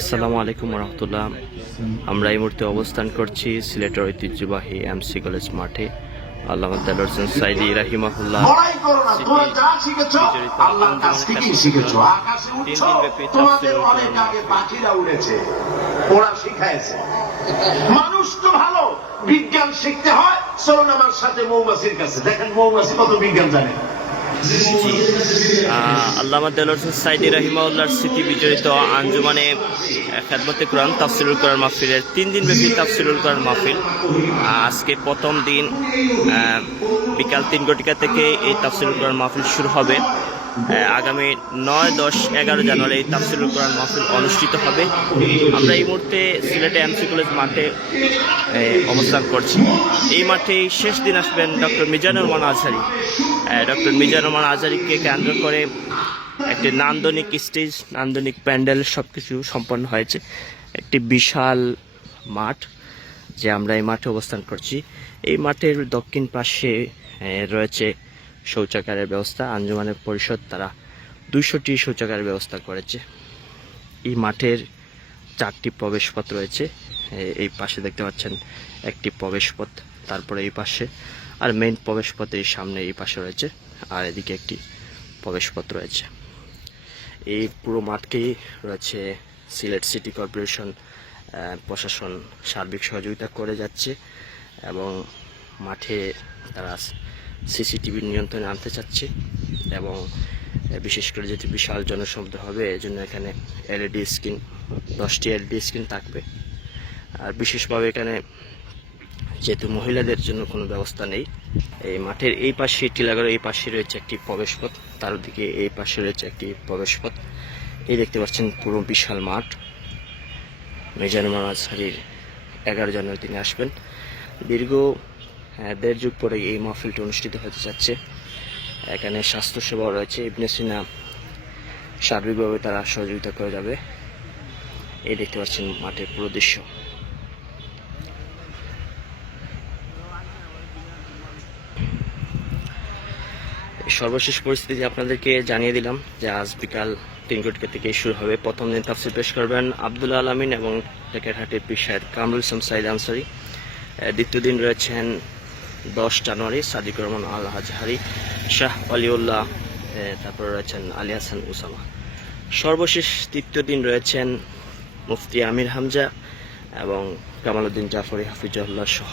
আসসালামু আলাইকুম রহমতুল্লাহ। আমরা এই মুহূর্তে অবস্থান করছি সিলেটের ঐতিহ্যবাহী এমসি কলেজ মাঠে। আল্লামা দেলোয়ার হোসেন সাইদি রাহিমাহুল্লাহ মানুষ তো ভালো বিজ্ঞান শিখতে হয়। চলুন আমার সাথে মৌমাছির কাছে, দেখেন মৌমাছি কত বিজ্ঞান জানে। আল্লামা দেলোয়ার হোসেন সাইদি রাহিমাহুল্লাহর স্মৃতি বিজড়িত আঞ্জুমানে খেদমতে কোরআন তাফসিরুল কোরআন মাহফিলের 3 দিন ব্যাপী তাফসিরুল কোরআন মাহফিল। আজকে প্রথম দিন বিকাল 3 ঘটিকা থেকে এই তাফসিরুল কোরআন মাহফিল শুরু হবে। আগামী 9, 10, 11 জানুয়ারি এই তাফসিরুল কোরআন মাহফিল অনুষ্ঠিত হবে। আমরা এই মুহূর্তে সিলেটে এমসি কলেজ মাঠে অবস্থান করছি। এই মাঠে শেষ দিন আসবেন ডক্টর মিজানুর রহমান আজহারী। ডক্টর মিজানুর রহমান আজহারীকে কেন্দ্র করে একটি নান্দনিক স্টেজ, নান্দনিক প্যান্ডেল সব কিছু সম্পন্ন হয়েছে। একটি বিশাল মাঠ, যে আমরা এই মাঠে অবস্থান করছি। এই মাঠের দক্ষিণ পাশে রয়েছে শৌচাগারের ব্যবস্থা। আঞ্জুমানের পরিষদ তারা 200টি শৌচাগারের ব্যবস্থা করেছে। এই মাঠের 4টি প্রবেশপথ রয়েছে। এই পাশে দেখতে পাচ্ছেন একটি প্রবেশপথ, তারপরে এই পাশে আর মেইন প্রবেশপথের সামনে এই পাশে রয়েছে, আর এদিকে একটি প্রবেশপথ রয়েছে। এই পুরো মাঠকেই রয়েছে সিলেট সিটি কর্পোরেশন প্রশাসন সার্বিক সহযোগিতা করে যাচ্ছে, এবং মাঠে তারা সিসিটিভির নিয়ন্ত্রণে আনতে চাচ্ছে, এবং বিশেষ করে যেহেতু বিশাল জনসমুদ্র হবে এই জন্য এখানে এলইডি স্ক্রিন, 10টি এলইডি স্ক্রিন থাকবে। আর বিশেষভাবে এখানে যেহেতু মহিলাদের জন্য কোনো ব্যবস্থা নেই, এই মাঠের এই পাশে টিলাগড়ের এই পাশে রয়েছে একটি প্রবেশপথ, তার দিকে এই পাশে রয়েছে একটি প্রবেশপথ। এই দেখতে পাচ্ছেন পুরো বিশাল মাঠ। মিজানুর রহমান আজহারীর 11 জানুয়ারি তিনি আসবেন। দীর্ঘ 1.5 যুগ পরে এই মাহফিলটি অনুষ্ঠিত হতে যাচ্ছে। এখানে স্বাস্থ্যসেবা রয়েছে, ইবনে সিনা সার্বিকভাবে তারা সহযোগিতা করে যাবে। এই দেখতে পাচ্ছেন মাঠের পুরো দৃশ্য। সর্বশেষ পরিস্থিতি আপনাদেরকে জানিয়ে দিলাম যে আজ বিকাল 3 ঘটিকা থেকে শুরু হবে। প্রথম দিন তাফসীর পেশ করবেন আব্দুল আলামিন এবং টেকেরহাটের পীর সাহেব কামরুল ইসলাম সাইদ আনসারী। দ্বিতীয় দিন রয়েছেন 10 জানুয়ারি সাদিকুর রহমান আল আজহারী, শাহ ওয়ালিউল্লাহ, তারপরে রয়েছেন আলী হাসান উসামা। সর্বশেষ তৃতীয় দিন রয়েছেন মুফতি আমির হামজা এবং কামালউদ্দিন জাফরি হাফিজুল্লাহ সহ।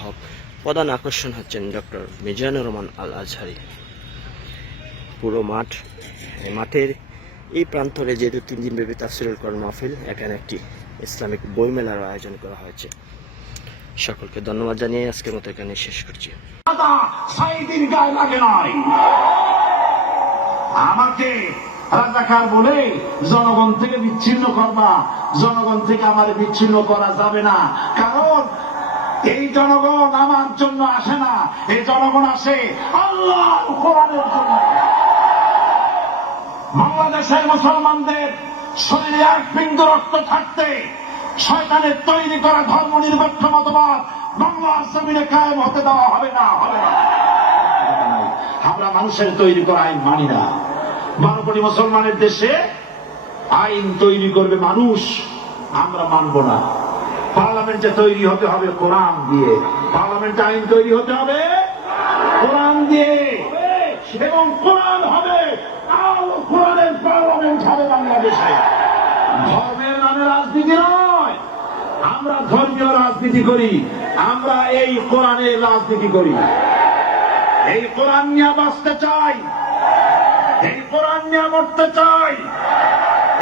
প্রধান আকর্ষণ হচ্ছেন ডক্টর মিজানুর রহমান আল আজহারী। পুরো মাঠ, মাঠের এই প্রান্তরে যেহেতু 3 দিন ব্যাপী তাফসীরুল কোরআন মাহফিল, এখানে একটি ইসলামিক বইমেলার আয়োজন করা হয়েছে। সকলকে ধন্যবাদ জানিয়ে আজকের মতো এখানে শেষ করছি। আমাকে রাজাকার বলে জনগণ থেকে বিচ্ছিন্ন করবা, জনগণ থেকে আমার বিচ্ছিন্ন করা যাবে না। কারণ এই জনগণ আমার জন্য আসে না, এই জনগণ আসে আল্লাহর কোরআনের জন্য। বাংলাদেশের মুসলমানদের শরীরে 1 বিন্দু রক্ত থাকতে শয়তানের তৈরি করা ধর্ম নিরপেক্ষ মতবাদ বাংলার জমিনে কায়েম হতে দেওয়া হবে না, হবে না। আমরা মানুষের তৈরি করা আইন মানি না। 12 কোটি মুসলমানের দেশে আইন তৈরি করবে মানুষ, আমরা মানব না। পার্লামেন্টে তৈরি হতে হবে কোরআন দিয়ে, পার্লামেন্টে আইন তৈরি হতে হবে কোরআন দিয়ে, এবং কোরআন হবে আল কোরআনের পার্লামেন্ট হবে বাংলাদেশে। ধর্মের নামে রাজনীতি নয়, আমরা ধর্মীয় রাজনীতি করি, আমরা এই কোরআনের রাজনীতি করি। এই কোরআন নিয়ে বাঁচতে চাই, এই কোরআন নিয়ে মরতে চাই,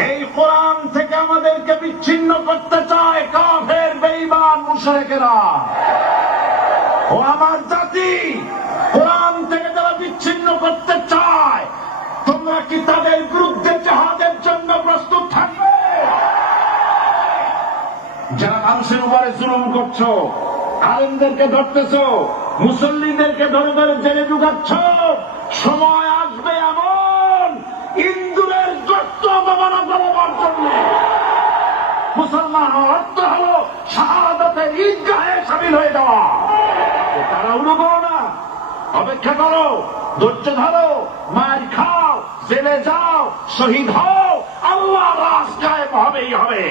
এই কোরআন থেকে আমাদেরকে বিচ্ছিন্ন করতে চায় কাফের বেঈমান মুশরিকেরা। ও আমার জাতি, কোরআন থেকে যারা বিচ্ছিন্ন করতে চায়, তোমরা কি তাদের বিরুদ্ধে জিহাদের জন্য প্রস্তুত থাকবে? যারা মানুষের উপরে জুলুম করছো, আলেমদেরকে ধরতেছো, মুসল্লিদেরকে ধরে ধরে জেলে ঢুকাচ্ছ, সময় আসবে এমন ইন্দুরের যত্ন অবমাননা করবার জন্য। মুসলমান অর্থ হলো শাহাদাতের ঈদগাহে শামিল হয়ে যাওয়া। তারা উড়ো করো না, অপেক্ষা করো, ধৈর্য ধরো, মার খাও, জেলে যাও, শহীদ হও, আল্লাহ রাজ কায়েম হবেই হবে।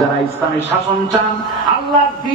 যারা ইসলামী শাসন চান, আল্লাহ